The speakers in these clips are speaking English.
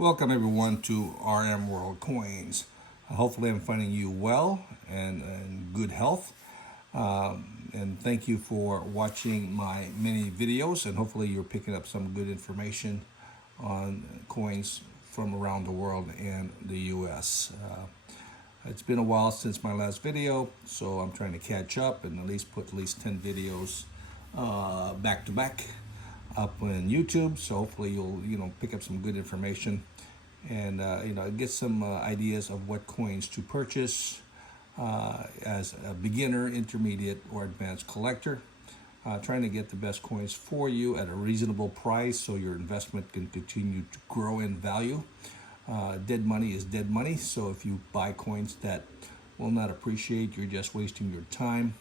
Welcome everyone to RMworldcoins. Hopefully I'm finding you well and in good health. And thank you for watching my many videos, and hopefully you're picking up some good information on coins from around the world and the US. It's been a while since my last video, so I'm trying to catch up and at least put 10 videos back to back up on YouTube. So hopefully you'll pick up some good information and get some ideas of what coins to purchase as a beginner, intermediate, or advanced collector. Trying to get the best coins for you at a reasonable price so your investment can continue to grow in value. Dead money is dead money, so if you buy coins that will not appreciate, you're just wasting your time.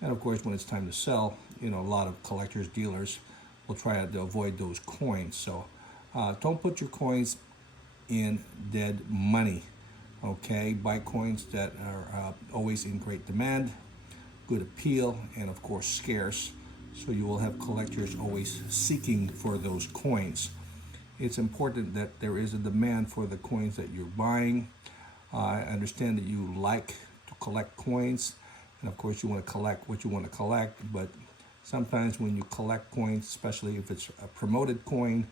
And of course, when it's time to sell, a lot of collectors, dealers will try to avoid those coins. So don't put your coins in dead money. Okay, buy coins that are always in great demand, good appeal, and of course scarce. So you will have collectors always seeking for those coins. It's important that there is a demand for the coins that you're buying. I understand that you like to collect coins, and of course you want to collect what you want to collect, but sometimes when you collect coins, especially if it's a promoted coin,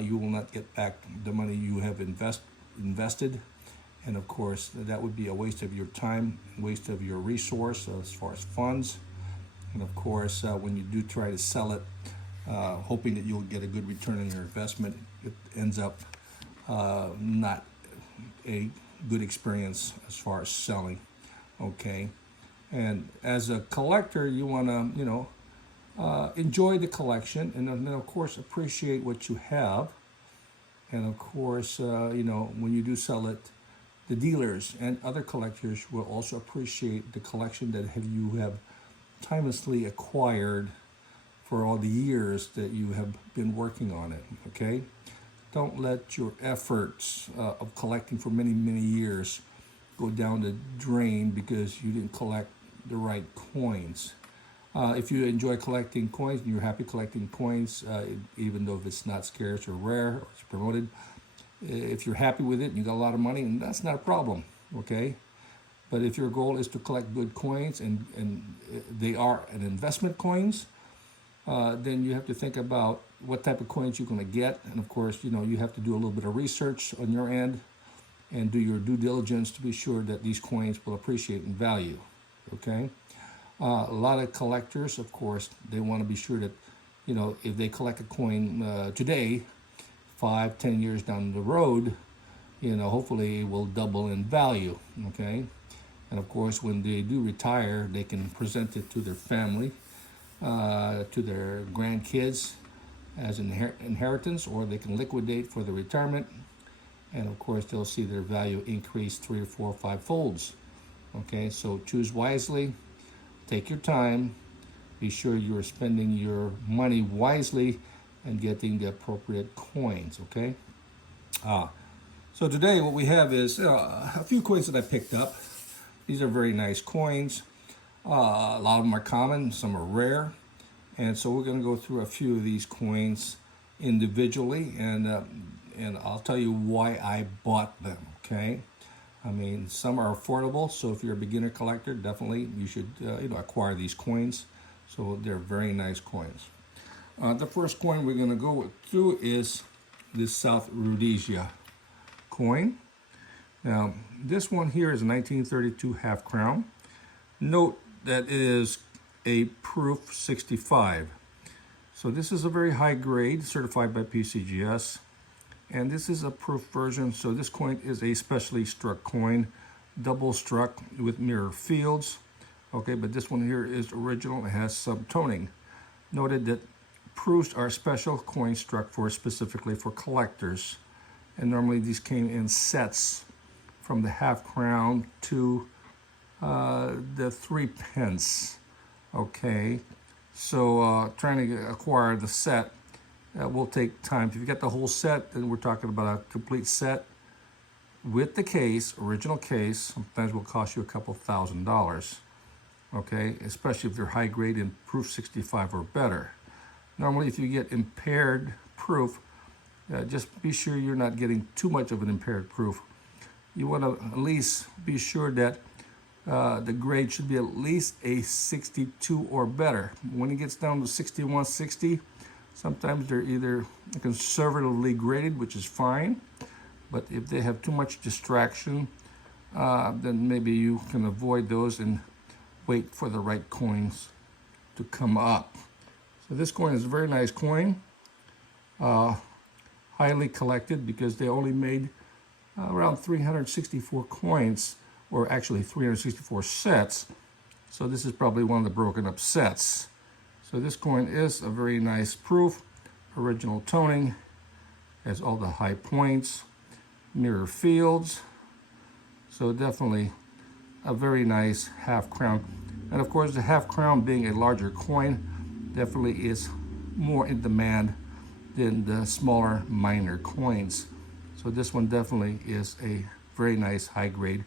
you will not get back the money you have invested. And of course, that would be a waste of your time, waste of your resource as far as funds. And of course, when you do try to sell it, hoping that you'll get a good return on your investment, it ends up not a good experience as far as selling. Okay, and as a collector, you want to enjoy the collection, and then of course appreciate what you have. And of course, when you do sell it, the dealers and other collectors will also appreciate the collection that you have timelessly acquired for all the years that you have been working on it. Okay, don't let your efforts of collecting for many years go down the drain because you didn't collect the right coins. If you enjoy collecting coins and you're happy collecting coins, even though if it's not scarce or rare or it's promoted, if you're happy with it and you got a lot of money, and that's not a problem, okay? But if your goal is to collect good coins and they are an investment coins, then you have to think about what type of coins you're going to get. And of course, you have to do a little bit of research on your end and do your due diligence to be sure that these coins will appreciate in value, okay? A lot of collectors, of course, they want to be sure that, if they collect a coin today, 5-10 years down the road, hopefully it will double in value, okay? And of course, when they do retire, they can present it to their family, to their grandkids as inheritance, or they can liquidate for the retirement. And of course, they'll see their value increase 3 or 4 or 5 folds. Okay, so choose wisely, take your time, be sure you're spending your money wisely and getting the appropriate coins, okay? So today what we have is a few coins that I picked up. These are very nice coins. A lot of them are common, some are rare. And so we're gonna go through a few of these coins individually, and I'll tell you why I bought them, okay? I mean, some are affordable, so if you're a beginner collector, definitely you should acquire these coins. So they're very nice coins. The first coin we're going to go through is this South Rhodesia coin. Now, this one here is a 1932 half crown. Note that it is a proof 65. So this is a very high grade, certified by PCGS. And this is a proof version, so this coin is a specially struck coin, double struck with mirror fields. Okay, but this one here is original, it has subtoning. Noted that proofs are special coins struck specifically for collectors. And normally these came in sets from the half crown to the 3 pence. Okay, so trying to acquire the set will take time. If you get the whole set, then we're talking about a complete set with the case, original case. Sometimes will cost you a couple $1,000. Okay, especially if they're high grade in proof 65 or better. Normally, if you get impaired proof, just be sure you're not getting too much of an impaired proof. You want to at least be sure that the grade should be at least a 62 or better. When it gets down to 61, 60, sometimes they're either conservatively graded, which is fine, but if they have too much distraction, then maybe you can avoid those and wait for the right coins to come up. So this coin is a very nice coin, highly collected because they only made around 364 coins, or actually 364 sets. So this is probably one of the broken up sets. So this coin is a very nice proof, original toning, has all the high points, mirror fields. So definitely a very nice half crown. And of course, the half crown being a larger coin definitely is more in demand than the smaller minor coins. So this one definitely is a very nice high grade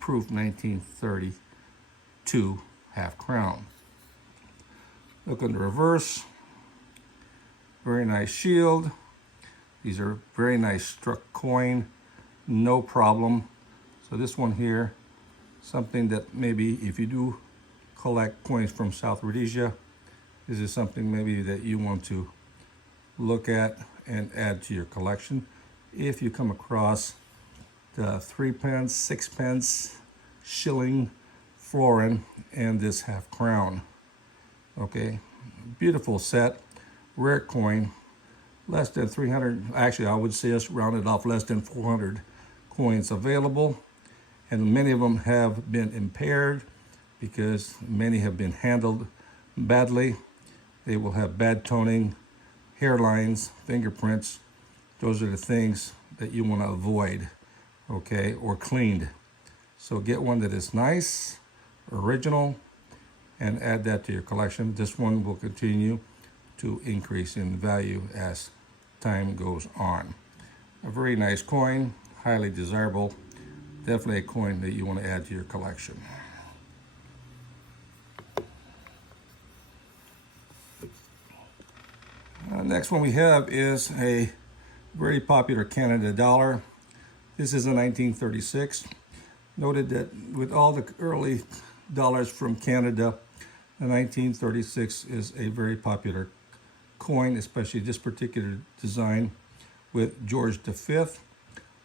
proof 1932 half crown. Look on the reverse, very nice shield. These are very nice struck coin, no problem. So this one here, something that maybe if you do collect coins from South Rhodesia, this is something maybe that you want to look at and add to your collection. If you come across the 3 pence, 6 pence, shilling, florin, and this half crown. Okay, beautiful set, rare coin, less than 300, actually I would say let's round it off, less than 400 coins available. And many of them have been impaired because many have been handled badly. They will have bad toning, hairlines, fingerprints. Those are the things that you want to avoid, okay, or cleaned. So get one that is nice, original, and add that to your collection. This one will continue to increase in value as time goes on. A very nice coin, highly desirable. Definitely a coin that you want to add to your collection. Next one we have is a very popular Canada dollar. This is a 1936. Noted that with all the early dollars from Canada, the 1936 is a very popular coin, especially this particular design with George V.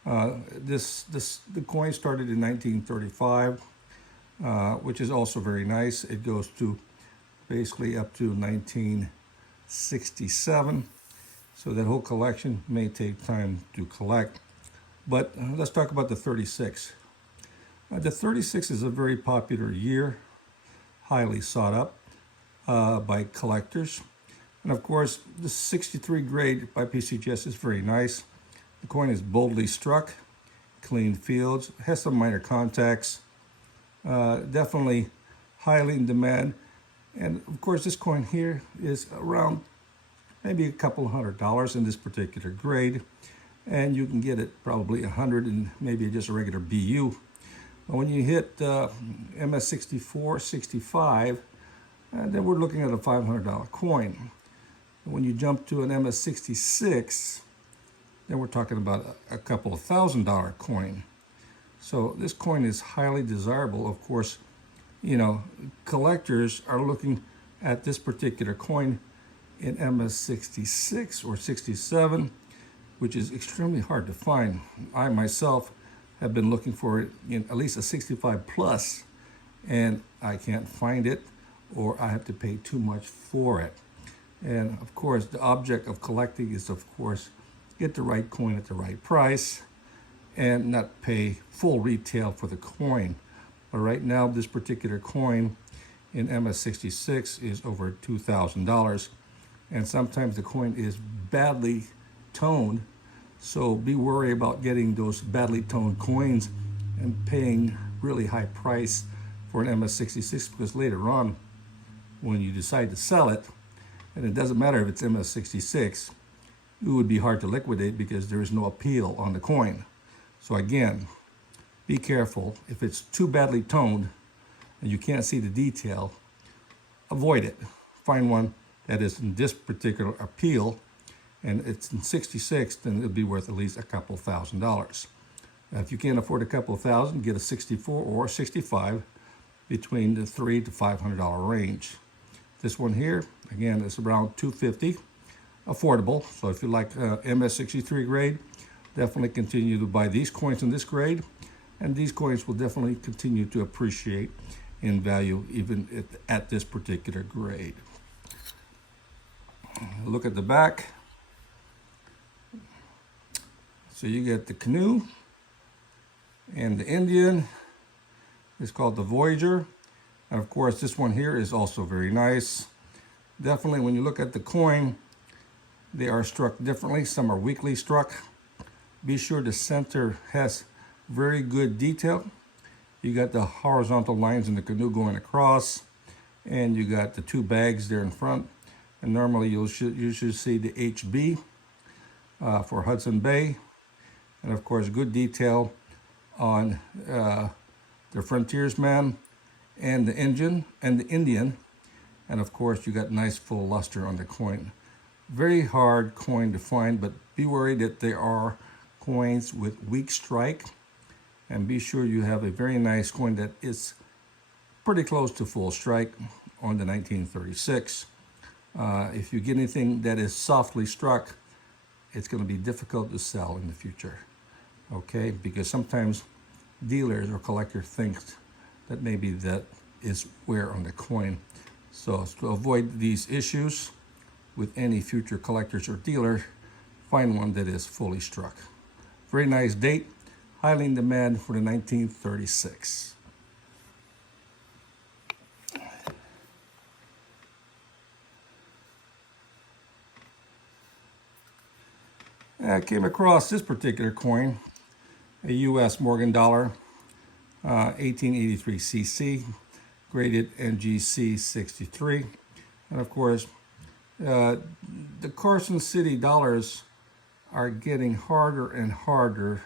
The coin started in 1935, which is also very nice. It goes to basically up to 1967. So that whole collection may take time to collect. But let's talk about the 36. The 36 is a very popular year, highly sought up by collectors. And of course, the 63 grade by PCGS is very nice. The coin is boldly struck, clean fields, has some minor contacts, definitely highly in demand. And of course, this coin here is around maybe a couple $100 in this particular grade. And you can get it probably 100 and maybe just a regular BU. But when you hit MS64, 65, then we're looking at a $500 coin. When you jump to an MS66, then we're talking about a couple of $1,000 coin. So this coin is highly desirable. Of course, you know, collectors are looking at this particular coin in MS66 or 67, which is extremely hard to find. I myself have been looking for it in at least a 65 plus, and I can't find it, or I have to pay too much for it. And of course, the object of collecting is, of course, get the right coin at the right price and not pay full retail for the coin. But right now, this particular coin in MS66 is over $2,000. And sometimes the coin is badly toned. So be worried about getting those badly toned coins and paying really high price for an MS66, because later on, when you decide to sell it, and it doesn't matter if it's MS66, it would be hard to liquidate because there is no appeal on the coin. So again, be careful. If it's too badly toned and you can't see the detail, avoid it. Find one that is in this particular appeal and it's in 66, then it'll be worth at least a couple $1,000s. If you can't afford a couple of thousand, get a 64 or 65 between the $300 to $500 range. This one here, again, is around $250, affordable. So if you like MS63 grade, definitely continue to buy these coins in this grade, and these coins will definitely continue to appreciate in value even at this particular grade. Look at the back. So you get the canoe and the Indian. It's called the Voyager. And of course, this one here is also very nice. Definitely, when you look at the coin, they are struck differently. Some are weakly struck. Be sure the center has very good detail. You got the horizontal lines in the canoe going across, and you got the two bags there in front. And normally you should see the HB for Hudson Bay. And of course, good detail on the frontiersman and the engine and the Indian. And of course, you got nice full luster on the coin. Very hard coin to find, but be worried that there are coins with weak strike, and be sure you have a very nice coin that is pretty close to full strike on the 1936. If you get anything that is softly struck, it's going to be difficult to sell in the future, okay? Because sometimes dealers or collectors think that maybe that is wear on the coin. So to avoid these issues with any future collectors or dealer, find one that is fully struck. Very nice date, highly in demand for the 1936. I came across this particular coin, a U.S. Morgan dollar, 1883 cc, graded NGC 63. And of course, the Carson City dollars are getting harder and harder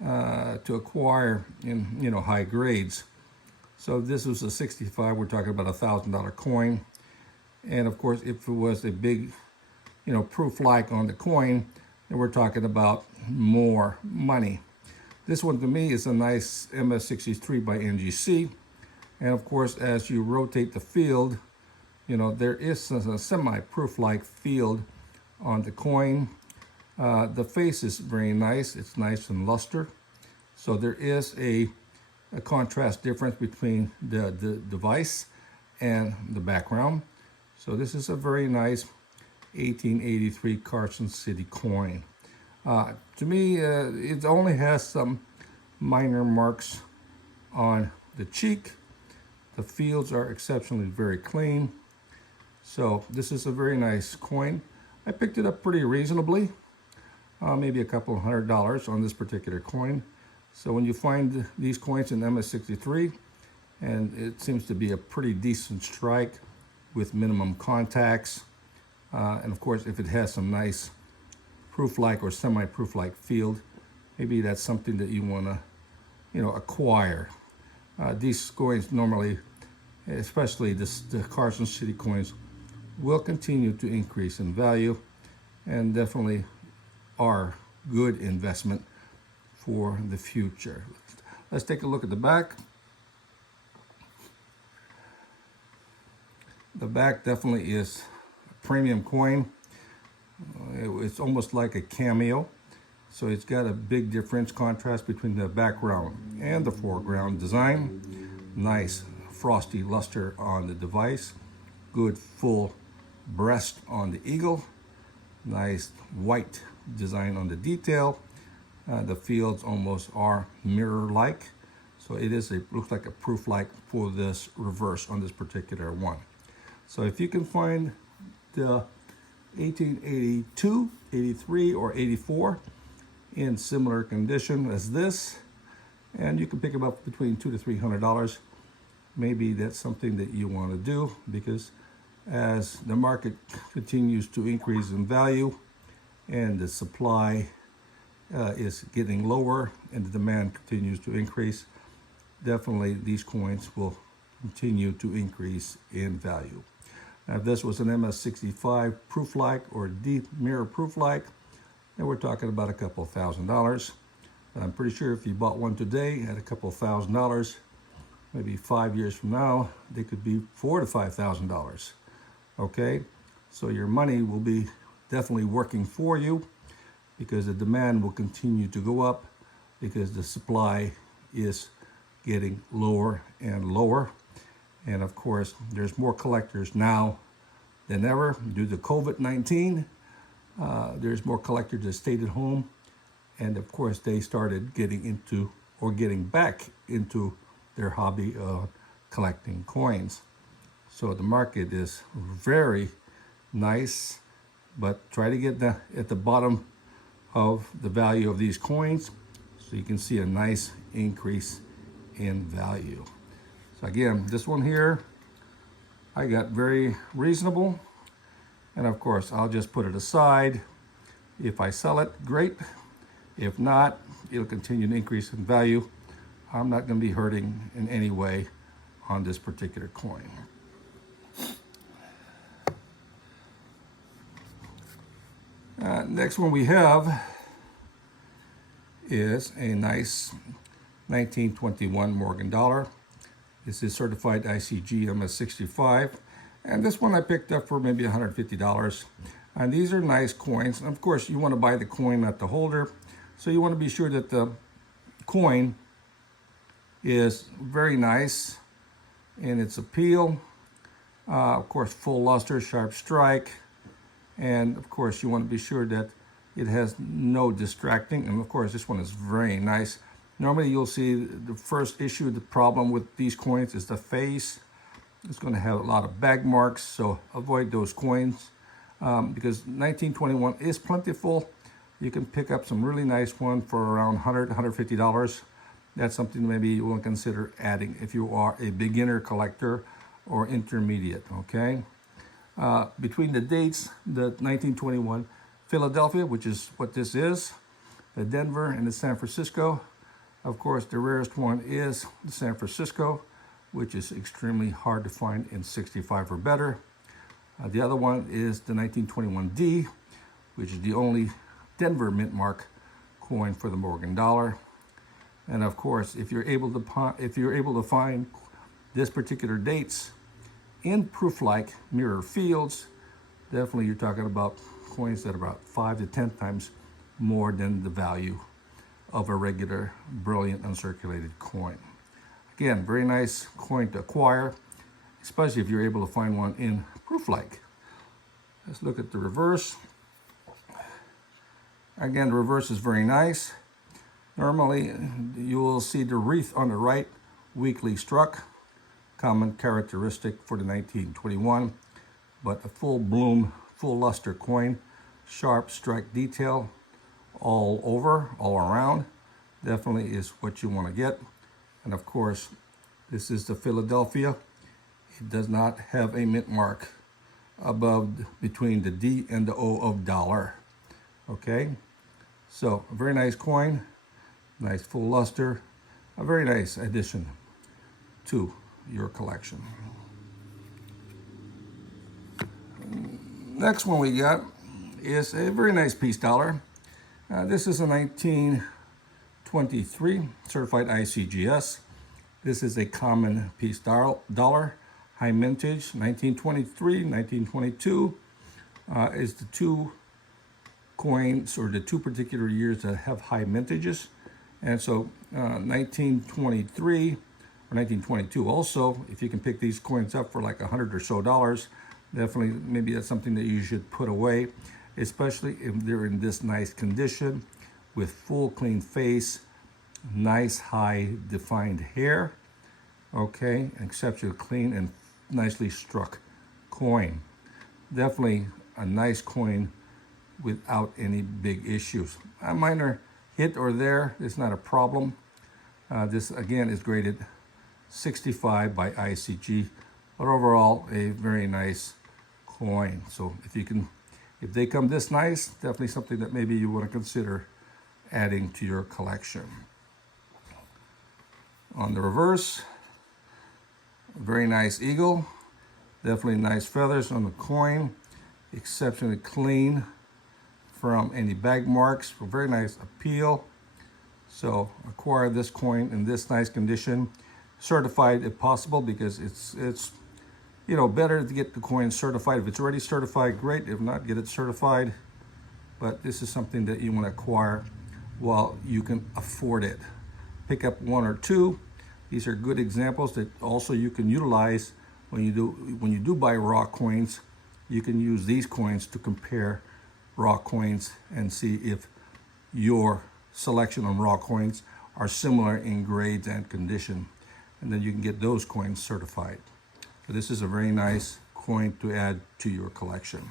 to acquire in high grades. So this was a 65. We're talking about $1,000 coin, and of course, if it was a big, proof like on the coin, then we're talking about more money. This one to me is a nice MS63 by NGC, and of course, as you rotate the field, there is a semi-proof like field on the coin. The face is very nice. It's nice and luster. So there is a contrast difference between the device and the background. So this is a very nice 1883 Carson City coin. To me, it only has some minor marks on the cheek. The fields are exceptionally very clean. So this is a very nice coin. I picked it up pretty reasonably, maybe a couple $100 on this particular coin. So when you find these coins in MS63, and it seems to be a pretty decent strike with minimum contacts, and of course, if it has some nice proof-like or semi-proof-like field, maybe that's something that you want to, acquire. These coins normally, especially the Carson City coins, will continue to increase in value, and definitely are good investment for the future. Let's take a look at the back. The back definitely is a premium coin. It's almost like a cameo. So it's got a big difference, contrast between the background and the foreground design. Nice frosty luster on the device. Good full breast on the eagle. Nice white design on the detail. The fields almost are mirror-like. So it looks like a proof-like for this reverse on this particular one. So if you can find the 1882, 83, or 84 in similar condition as this, and you can pick them up between $200 to $300, maybe that's something that you want to do, because as the market continues to increase in value and the supply is getting lower and the demand continues to increase, definitely these coins will continue to increase in value. Now, if this was an MS65 proof-like or deep mirror proof-like, then we're talking about a couple $1,000s. But I'm pretty sure if you bought one today at a couple $1,000s, maybe 5 years from now, they could be $4,000 to $5,000. Okay, so your money will be definitely working for you, because the demand will continue to go up because the supply is getting lower and lower. And of course, there's more collectors now than ever due to COVID-19. There's more collectors that stayed at home. And of course, they started getting into or getting back into their hobby of collecting coins. So the market is very nice, but try to get at the bottom of the value of these coins so you can see a nice increase in value. So again, this one here, I got very reasonable. And of course, I'll just put it aside. If I sell it, great. If not, it'll continue to increase in value. I'm not going to be hurting in any way on this particular coin. Next one we have is a nice 1921 Morgan dollar. This is certified ICG MS65. And this one I picked up for maybe $150. And these are nice coins. And of course, you want to buy the coin, not the holder. So you want to be sure that the coin is very nice in its appeal. Of course, full luster, sharp strike. And of course, you want to be sure that it has no distracting. And of course, this one is very nice. Normally, you'll see the first issue, the problem with these coins is the face. It's going to have a lot of bag marks, so avoid those coins. Because 1921 is plentiful. You can pick up some really nice one for around $100, $150. That's something maybe you will consider adding if you are a beginner collector or intermediate, okay? Between the dates, the 1921 Philadelphia, which is what this is, the Denver and the San Francisco. Of course, the rarest one is the San Francisco, which is extremely hard to find in 65 or better. The other one is the 1921D, which is the only Denver mint mark coin for the Morgan dollar. And of course, if you're able to find this particular dates in proof-like mirror fields, definitely you're talking about coins that are about 5 to 10 times more than the value of a regular brilliant uncirculated coin. Again, very nice coin to acquire, especially if you're able to find one in proof-like. Let's look at the reverse. Again, the reverse is very nice. Normally, you will see the wreath on the right, weakly struck, common characteristic for the 1921, but a full bloom, full luster coin, sharp strike detail all over, all around, definitely is what you want to get. And of course, this is the Philadelphia. It does not have a mint mark above between the D and the O of dollar. Okay, so a very nice coin, nice full luster, a very nice addition to your collection. Next one we got is a very nice piece dollar. This is a 1923 certified ICGS. This is a common piece dollar, high mintage, 1923, 1922 is the two coins or the two particular years that have high mintages. And so 1923 or 1922 also, if you can pick these coins up for like $100 or so, definitely maybe that's something that you should put away, especially if they're in this nice condition with full clean face, nice high defined hair, okay, exceptionally clean and nicely struck coin. Definitely a nice coin without any big issues. A minor hit or there is not a problem. This again is graded 65 by ICG, but overall a very nice coin. So if they come this nice, definitely something that maybe you want to consider adding to your collection. On the reverse, a very nice eagle. Definitely nice feathers on the coin, exceptionally clean from any bag marks. Very nice appeal. So acquire this coin in this nice condition, certified if possible, because it's better to get the coin certified. If it's already certified, great. If not, get it certified. But this is something that you want to acquire while you can afford it. Pick up one or two. These are good examples that also you can utilize when you do buy raw coins. You can use these coins to compare raw coins and see if your selection on raw coins are similar in grades and condition, and then you can get those coins certified. So this is a very nice coin to add to your collection.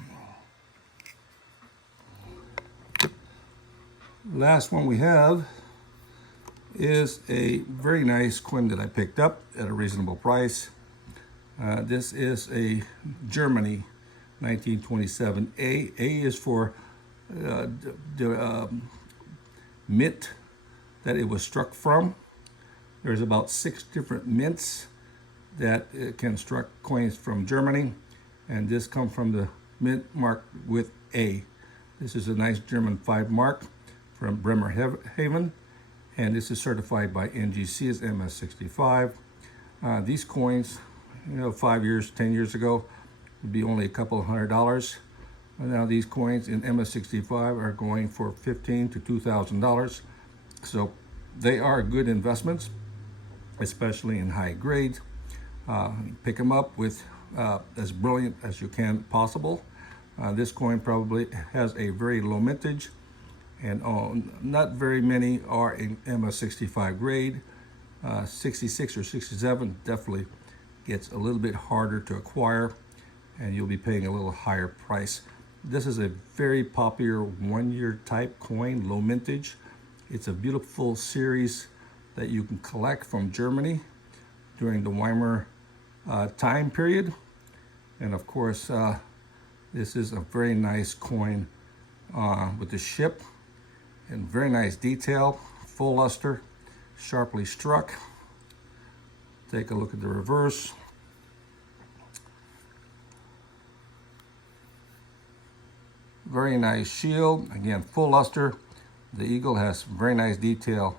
Last one we have is a very nice coin that I picked up at a reasonable price. This is a Germany 1927 A. A is for the mint that it was struck from. There's about 6 different mints that can struck coins from Germany, and this comes from the mint marked with A. This is a nice German 5 mark from Bremerhaven, and this is certified by NGC as MS65. These coins, 5 years, 10 years ago, would be only a couple of $100. And now these coins in MS65 are going for $1,500 to $2,000. So they are good investments, especially in high grade. Pick them up with as brilliant as you can possible. This coin probably has a very low mintage, and not very many are in MS65 grade. 66 or 67 definitely gets a little bit harder to acquire, and you'll be paying a little higher price. This is a very popular 1-year type coin, low mintage. It's a beautiful series that you can collect from Germany during the Weimar time period. And of course, this is a very nice coin with the ship and very nice detail, full luster, sharply struck. Take a look at the reverse. Very nice shield, again full luster. The eagle has very nice detail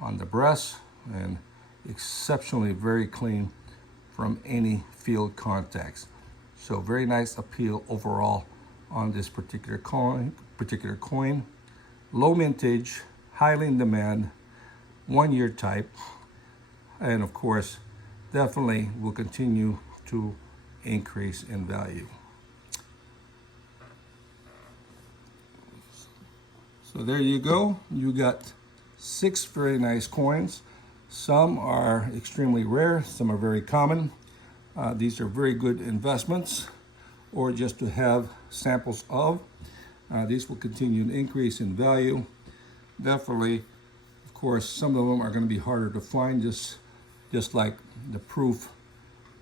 on the breast and exceptionally very clean from any field contacts. So very nice appeal overall on this particular coin. Low mintage, highly in demand, 1-year type, and of course definitely will continue to increase in value. So there you go. You got 6 very nice coins. Some are extremely rare, some are very common. These are very good investments, or just to have samples of. These will continue to increase in value. Definitely, of course, some of them are going to be harder to find, just like the proof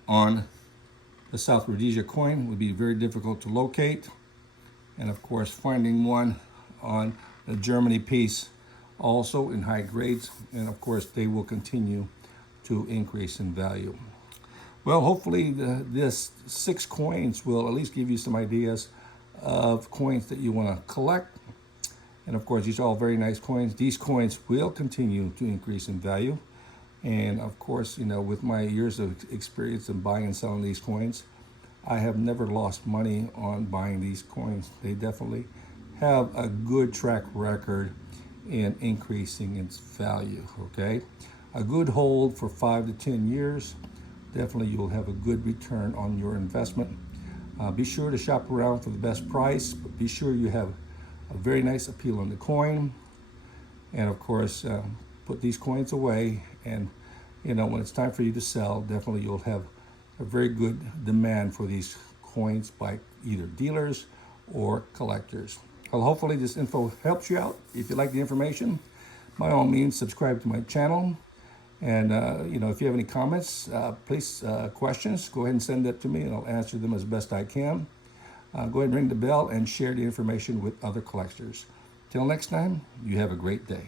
on the South Rhodesia coin would be very difficult to locate. And of course, finding one on the Germany piece also in high grades, and of course they will continue to increase in value. Well, hopefully this 6 coins will at least give you some ideas of coins that you want to collect. And of course, these are all very nice coins. These coins will continue to increase in value. And of course, with my years of experience in buying and selling these coins, I have never lost money on buying these coins. They definitely have a good track record in increasing its value, okay? A good hold for 5 to 10 years. Definitely you'll have a good return on your investment. Be sure to shop around for the best price, but be sure you have a very nice appeal on the coin. And of course, put these coins away, and when it's time for you to sell, definitely you'll have a very good demand for these coins by either dealers or collectors. Well, hopefully this info helps you out. If you like the information, by all means, subscribe to my channel. And, if you have any comments, please, questions, go ahead and send that to me, and I'll answer them as best I can. Go ahead and ring the bell and share the information with other collectors. Till next time, you have a great day.